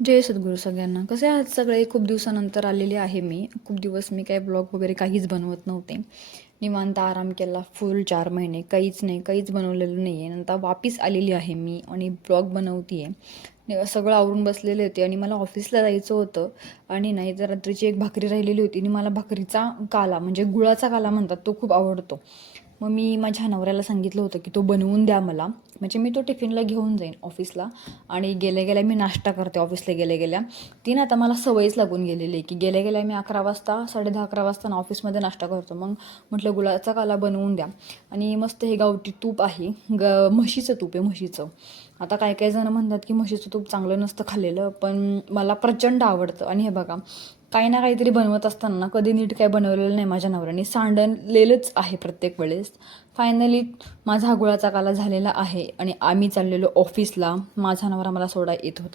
जय सद्गुरू सगळ्यांना. कसे आहात सगळे? खूप दिवसानंतर आलेली आहे मी. खूप दिवस मी काही ब्लॉग वगैरे काहीच बनवत नव्हते. निवांत आराम केला फुल 4 महिने. काहीच नाही, काहीच बनवलेलं नाही आहे. नंतर वापस आलेली आहे मी आणि ब्लॉग बनवते आहे. सगळं आवरून बसलेले होते आणि मला ऑफिसला जायचं होतं आणि नाही तर रात्रीची एक भाकरी राहिलेली होती आणि मला भाकरीचा काला म्हणजे गुळाचा काला म्हणतात तो खूप आवडतो. मग मी माझ्या नवऱ्याला सांगितलं होतं की तो बनवून द्या मला, म्हणजे मी तो टिफिनला घेऊन जाईन ऑफिसला आणि गेल्या गेल्या मी नाश्ता करते ऑफिसला गेल्या गेल्या. ती ना आता मला सवयच लागून गेलेली आहे की गेल्या गेल्या मी 11 वाजता 10:30-11 वाजता ना ऑफिसमध्ये नाश्ता करतो. मग म्हटलं गुळाचा काला बनवून द्या आणि मस्त हे गावठी तूप आहे, म्हशीचं तूप आहे म्हशीचं. आता काही काही जण म्हणतात की म्हशीचं तूप चांगलं नसतं खाल्लेलं, पण मला प्रचंड आवडतं. आणि हे बघा, काही ना काहीतरी बनवत असताना कधी नीट काय बनवलेलं नाही माझ्या नवऱ्याने, सांडलेलंच आहे प्रत्येक वेळेस. फायनली माझा हा गुळाचा काला झालेला आहे आणि आम्ही चाललेलो ऑफिसला. माझा नवरा मला सोडा येत होता.